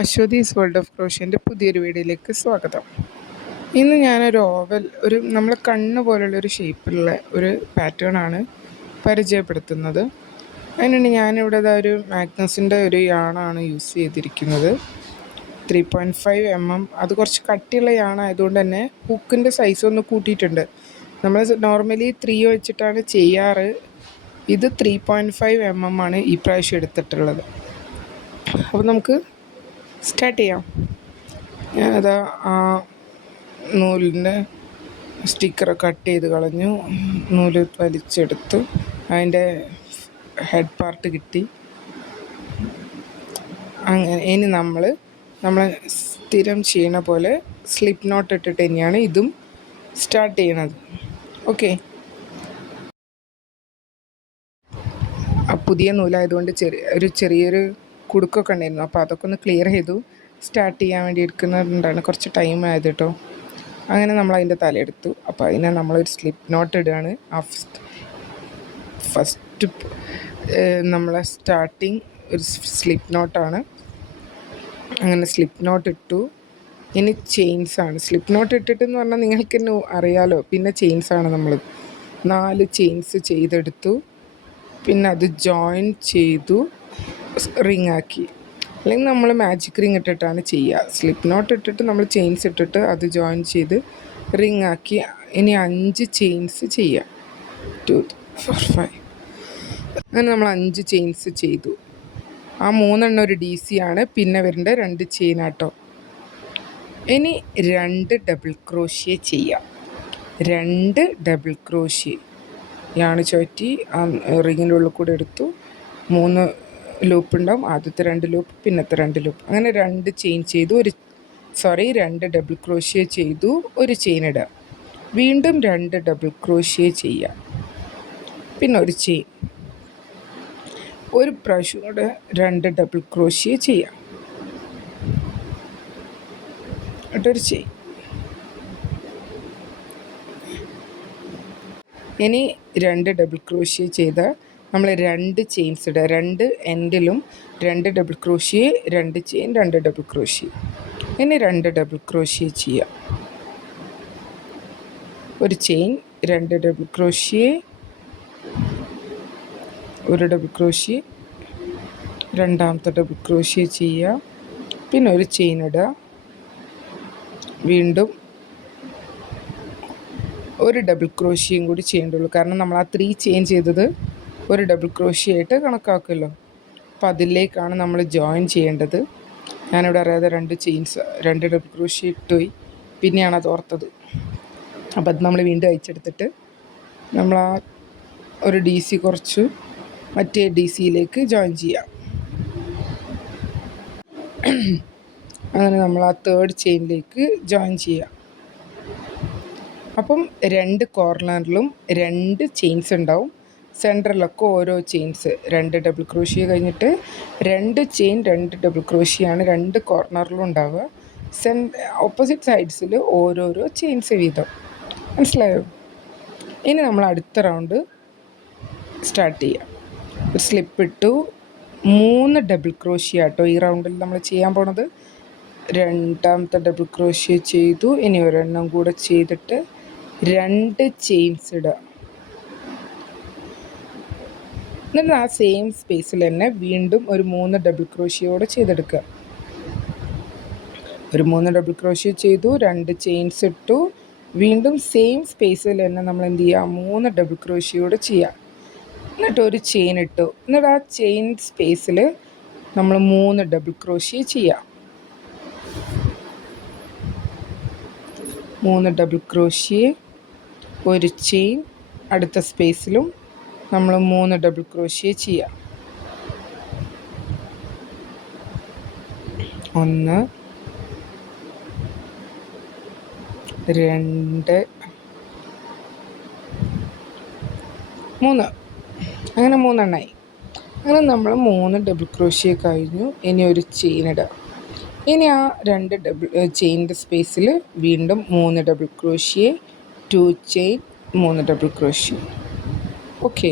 Aswathi's world of ക്രോഷ്യൻ്റെ പുതിയൊരു വീഡിയോയിലേക്ക് സ്വാഗതം. ഇന്ന് ഞാനൊരു ഓവൽ, നമ്മളെ കണ്ണ് പോലുള്ളൊരു ഷേപ്പിലുള്ള ഒരു പാറ്റേൺ ആണ് പരിചയപ്പെടുത്തുന്നത്. അതിനുവേണ്ടി ഞാനിവിടെ ഒരു മാഗ്നസിൻ്റെ ഒരു യാണാണ് യൂസ് ചെയ്തിരിക്കുന്നത്. 3.5 mm. അത് കുറച്ച് കട്ടിയുള്ള യാണായതുകൊണ്ട് തന്നെ ഹുക്കിൻ്റെ സൈസ് ഒന്ന് കൂട്ടിയിട്ടുണ്ട്. നമ്മൾ നോർമലി 3 വെച്ചിട്ടാണ് ചെയ്യാറ്. ഇത് 3.5 mm ആണ് ഈ പ്രാവശ്യം എടുത്തിട്ടുള്ളത്. അപ്പോൾ നമുക്ക് സ്റ്റാർട്ട് ചെയ്യാം. ഞാനത് ആ നൂലിൻ്റെ സ്റ്റിക്കർ കട്ട് ചെയ്ത് കളഞ്ഞു, നൂല് വലിച്ചെടുത്തു, അതിൻ്റെ ഹെഡ് പാർട്ട് കിട്ടി. അങ്ങനെ ഇനി നമ്മൾ സ്ഥിരം ചെയ്യണ പോലെ സ്ലിപ്പ് നോട്ട് ഇട്ടിട്ട് തന്നെയാണ് ഇതും സ്റ്റാർട്ട് ചെയ്യണത്. ഓക്കെ, പുതിയ നൂലായതുകൊണ്ട് ചെറിയൊരു കുടുക്കൊക്കെ ഉണ്ടായിരുന്നു. അപ്പോൾ അതൊക്കെ ഒന്ന് ക്ലിയർ ചെയ്തു. സ്റ്റാർട്ട് ചെയ്യാൻ വേണ്ടി എടുക്കുന്നതുകൊണ്ടാണ് കുറച്ച് ടൈം ആയത് കേട്ടോ. അങ്ങനെ നമ്മൾ അതിൻ്റെ തലയെടുത്തു. അപ്പോൾ അതിനെ നമ്മളൊരു സ്ലിപ്പ് നോട്ട് ഇടുകയാണ്. ആ ഫസ്റ്റ് നമ്മളെ സ്റ്റാർട്ടിങ് ഒരു സ്ലിപ്പ് നോട്ടാണ്. അങ്ങനെ സ്ലിപ്പ് നോട്ട് ഇട്ടു. ഇനി ചെയിൻസാണ്. സ്ലിപ്പ് നോട്ട് ഇട്ടിട്ടെന്ന് പറഞ്ഞാൽ നിങ്ങൾക്ക് തന്നെ അറിയാലോ. പിന്നെ ചെയിൻസാണ്. നമ്മൾ 4 ചെയിൻസ് ചെയ്തെടുത്തു. പിന്നെ അത് ജോയിൻ ചെയ്തു, റിങ് ആക്കി. അല്ലെങ്കിൽ നമ്മൾ മാജിക് റിങ് ഇട്ടിട്ടാണ് ചെയ്യുക. സ്ലിപ്പ് നോട്ട് ഇട്ടിട്ട് നമ്മൾ ചെയിൻസ് ഇട്ടിട്ട് അത് ജോയിൻ ചെയ്ത് റിങ് ആക്കി. ഇനി 5 ചെയിൻസ് ചെയ്യാം. 2, 3, 4, 5. അങ്ങനെ നമ്മൾ 5 ചെയിൻസ് ചെയ്തു. ആ 3 എണ്ണം ഒരു DC ആണ്. പിന്നെ വരേണ്ട 2 ചെയിനാട്ടോ. ഇനി 2 ഡബിൾ ക്രോഷ്യ ചെയ്യാം. 2 ഡബിൾ ക്രോഷ്യ യാണ് ചുറ്റി ആ റിങ്ങിൻ്റെ ഉള്ളിൽ കൂടെ എടുത്തു. 3 ലൂപ്പ് ഉണ്ടാവും. ആദ്യത്തെ 2 ലൂപ്പ്, പിന്നത്തെ 2 ലൂപ്പ്. അങ്ങനെ 2 ചെയിൻ ചെയ്തു, 2 ഡബിൾ ക്രോഷ്യ ചെയ്തു, ഒരു ചെയിൻ ഇടുക. വീണ്ടും 2 ഡബിൾ ക്രോഷ്യ ചെയ്യുക, പിന്നെ ഒരു ചെയിൻ. ഒരു പ്രാവശ്യം കൂടെ 2 ഡബിൾ ക്രോഷ്യ ചെയ്യാം, എന്നിട്ടൊരു ചെയിൻ. ഇനി 2 ഡബിൾ ക്രോഷ്യ ചെയ്ത നമ്മൾ 2 ചെയിൻസ് ഇടുക. 2 എൻഡിലും 2 double crochet, 2 chain, 2 double crochet. ഇനി 2 ഡബിൾ ക്രോഷ്യ ചെയ്യുക, ഒരു ചെയിൻ, 2 ഡബിൾ ക്രോഷ്യ, ഒരു ഡബിൾ ക്രോഷ്യ, രണ്ടാമത്തെ ഡബിൾ ക്രോഷ്യ ചെയ്യുക, പിന്നെ ഒരു ചെയിൻ ഇടുക. വീണ്ടും ഒരു ഡബിൾ ക്രോഷ്യയും കൂടി ചെയ്യേണ്ടുള്ളൂ. കാരണം നമ്മൾ ആ 3 ചെയിൻ ചെയ്തത് ഒരു ഡബിൾ ക്രോഷ്യ ആയിട്ട് കണക്കാക്കുമല്ലോ. അപ്പോൾ അതിലേക്കാണ് നമ്മൾ ജോയിൻ ചെയ്യേണ്ടത്. ഞാനിവിടെ അറിയാതെ 2 ഡബിൾ ക്രോഷ്യ ഇട്ടുപോയി. പിന്നെയാണ് അത് ഓർത്തത്. അപ്പോൾ അത് നമ്മൾ വീണ്ടും അയച്ചെടുത്തിട്ട് നമ്മൾ ആ ഒരു DC കുറച്ച് മറ്റേ DCയിലേക്ക് ജോയിൻ ചെയ്യാം. അങ്ങനെ നമ്മൾ ആ 3rd ചെയിനിലേക്ക് ജോയിൻ ചെയ്യാം. അപ്പം 2 കോർണറിലും 2 ചെയിൻസ് ഉണ്ടാവും. സെൻറ്ററിലൊക്കെ ഓരോ ചെയിൻസ്. 2 ഡബിൾ ക്രോഷ്യ കഴിഞ്ഞിട്ട് 2 ചെയിൻ, 2 ഡബിൾ ക്രോഷ്യയാണ് 2 കോർണറിലും ഉണ്ടാവുക. ഓപ്പോസിറ്റ് സൈഡ്സിൽ ഓരോരോ ചെയിൻസ് വീതം. മനസ്സിലായോ? ഇനി നമ്മൾ അടുത്ത റൗണ്ട് സ്റ്റാർട്ട് ചെയ്യാം. ഒരു സ്ലിപ്പ് ഇട്ടു, 3 ഡബിൾ ക്രോഷ്യ ആട്ടോ ഈ റൗണ്ടിൽ നമ്മൾ ചെയ്യാൻ പോണത്. രണ്ടാമത്തെ ഡബിൾ ക്രോഷ്യ ചെയ്തു. ഇനി ഒരെണ്ണം കൂടെ ചെയ്തിട്ട് 2 ചെയിൻസ് ഇടുക. എന്നിട്ട് ആ സെയിം സ്പേസിൽ തന്നെ വീണ്ടും ഒരു 3 ഡബിൾ ക്രോഷ്യോടെ ചെയ്തെടുക്കുക. ഒരു 3 ഡബിൾ ക്രോഷ്യ ചെയ്തു, 2 ചെയിൻസ് ഇട്ടു. വീണ്ടും സെയിം സ്പേസിൽ തന്നെ നമ്മൾ എന്ത് ചെയ്യുക, 3 ഡബിൾ ക്രോഷ്യോടെ ചെയ്യുക. എന്നിട്ട് ഒരു ചെയിൻ ഇട്ടു. എന്നിട്ട് ആ ചെയിൻ സ്പേസിൽ നമ്മൾ 3 ഡബിൾ ക്രോഷ്യ ചെയ്യുക. 3 ഡബിൾ ക്രോഷ്യ, ഒരു ചെയിൻ. അടുത്ത സ്പേസിലും നമ്മൾ 3 ഡബിൾ ക്രോഷ്യ ചെയ്യാം. 1, 2, 3. അങ്ങനെ 3 എണ്ണമായി. അങ്ങനെ നമ്മൾ 3 ഡബിൾ ക്രോഷ്യ കഴിഞ്ഞു. ഇനി ഒരു ചെയിൻ ഇടുക. ഇനി ആ 2 ഡബിൾ ചെയിൻ്റെ സ്പേസിൽ വീണ്ടും 3 double crochet, 2 chain, 3 double crochet. Okay,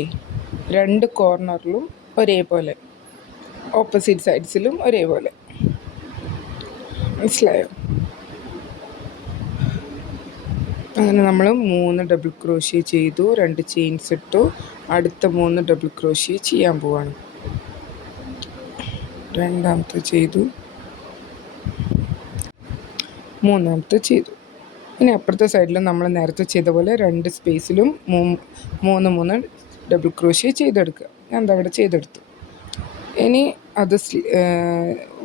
2 കോർണറിലും ഒരേപോലെ, ഓപ്പോസിറ്റ് സൈഡ്സിലും ഒരേപോലെ. മനസ്സിലായോ? അങ്ങനെ നമ്മൾ 3 ഡബിൾ ക്രോഷ്യ ചെയ്തു, 2 ചെയിൻസ് ഇട്ടു. അടുത്ത 3 ഡബിൾ ക്രോഷ്യ ചെയ്യാൻ പോവാണ്. രണ്ടാമത്തെ ചെയ്തു, മൂന്നാമത്തെ ചെയ്തു. ഇനി അപ്പുറത്തെ സൈഡിലും നമ്മൾ നേരത്തെ ചെയ്ത പോലെ 2 സ്പേസിലും 3 ഡബിൾ ക്രോഷ്യ ചെയ്തെടുക്കുക. ഞാൻ എന്താ അവിടെ ചെയ്തെടുത്തു. ഇനി അത്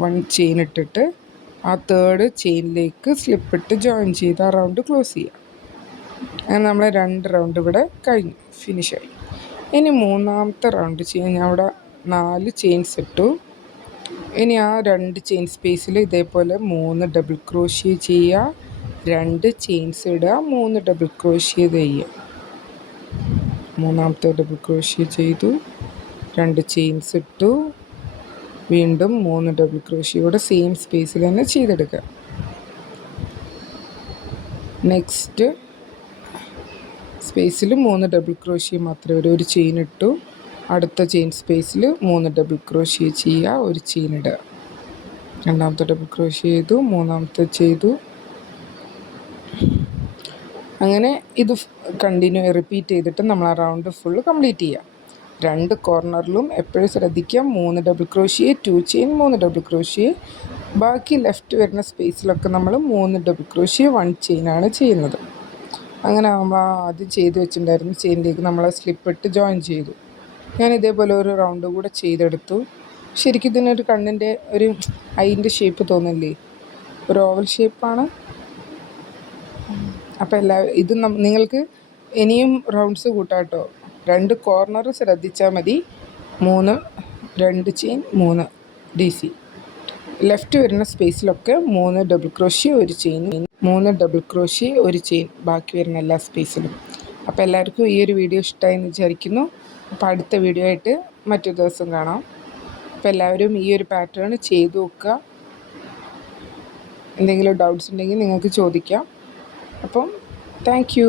1 ചെയിൻ ഇട്ടിട്ട് ആ 3rd ചെയിനിലേക്ക് സ്ലിപ്പിട്ട് ജോയിൻ ചെയ്ത് ആ റൗണ്ട് ക്ലോസ് ചെയ്യുക. അങ്ങനെ നമ്മൾ 2 റൗണ്ട് ഇവിടെ കഴിഞ്ഞു, ഫിനിഷായി. ഇനി മൂന്നാമത്തെ റൗണ്ട് ചെയ്യാൻ ഞാൻ അവിടെ 4 ചെയിൻസ് ഇട്ടു. ഇനി ആ 2 ചെയിൻ സ്പേസിൽ ഇതേപോലെ 3 ഡബിൾ ക്രോഷ്യ ചെയ്യുക, 2 ചെയിൻസ് ഇടുക, 3 ഡബിൾ ക്രോഷ്യ ചെയ്യുക. മൂന്നാമത്തെ ഡബിൾ ക്രോഷ്യ ചെയ്തു, 2 ചെയിൻസ് ഇട്ടു, വീണ്ടും 3 ഡബിൾ ക്രോഷ്യോടെ സെയിം സ്പേസിൽ തന്നെ ചെയ്തെടുക്കുക. നെക്സ്റ്റ് സ്പേസിൽ 3 ഡബിൾ ക്രോഷ്യ മാത്രമേ ഒരു ചെയിൻ ഇട്ടു. അടുത്ത ചെയിൻ സ്പേസിൽ 3 ഡബിൾ ക്രോഷ്യ ചെയ്യുക, ഒരു ചെയിൻ ഇടുക. രണ്ടാമത്തെ ഡബിൾ ക്രോഷ്യ ചെയ്തു, മൂന്നാമത്തെ ചെയ്തു. അങ്ങനെ ഇത് കണ്ടിന്യൂ റിപ്പീറ്റ് ചെയ്തിട്ട് നമ്മൾ ആ റൗണ്ട് ഫുള്ള് കംപ്ലീറ്റ് ചെയ്യുക. 2 കോർണറിലും എപ്പോഴും ശ്രദ്ധിക്കുക 3 double crochet, 2 chain, 3 double crochet. ബാക്കി ലെഫ്റ്റ് വരുന്ന സ്പേസിലൊക്കെ നമ്മൾ 3 ഡബിൾ ക്രോഷ്യ 1 ചെയിനാണ് ചെയ്യുന്നത്. അങ്ങനെ നമ്മൾ ആദ്യം ചെയ്ത് വെച്ചിട്ടുണ്ടായിരുന്നു ചെയിനിലേക്ക് നമ്മൾ സ്ലിപ്പിട്ട് ജോയിൻ ചെയ്തു. ഞാൻ ഇതേപോലെ ഒരു റൗണ്ട് കൂടെ ചെയ്തെടുത്തു. ശരിക്കും ഇതിനൊരു കണ്ണിൻ്റെ ഒരു ഐൻ്റെ ഷേപ്പ് തോന്നില്ലേ, ഒരു ഓവൽ ഷേപ്പാണ്. അപ്പോൾ ഇത് നിങ്ങൾക്ക് ഇനിയും റൗണ്ട്സ് കൂട്ടാം കേട്ടോ. 2 കോർണർ ശ്രദ്ധിച്ചാൽ മതി. 2 ചെയിൻ, 3 DC. ലെഫ്റ്റ് വരുന്ന സ്പേസിലൊക്കെ 3 ഡബിൾ ക്രോഷ്യ, ഒരു ചെയിൻ, 3 ഡബിൾ ക്രോഷ്യ, ഒരു ചെയിൻ, ബാക്കി വരുന്ന എല്ലാ സ്പേസിലും. അപ്പോൾ എല്ലാവർക്കും ഈ ഒരു വീഡിയോ ഇഷ്ടമായി എന്ന് വിചാരിക്കുന്നു. അപ്പോൾ അടുത്ത വീഡിയോ ആയിട്ട് മറ്റൊരു ദിവസം കാണാം. അപ്പോൾ എല്ലാവരും ഈ ഒരു പാറ്റേൺ ചെയ്ത് നോക്കുക. എന്തെങ്കിലും ഡൗട്ട്സ് ഉണ്ടെങ്കിൽ നിങ്ങൾക്ക് ചോദിക്കാം. അപ്പം താങ്ക് യു.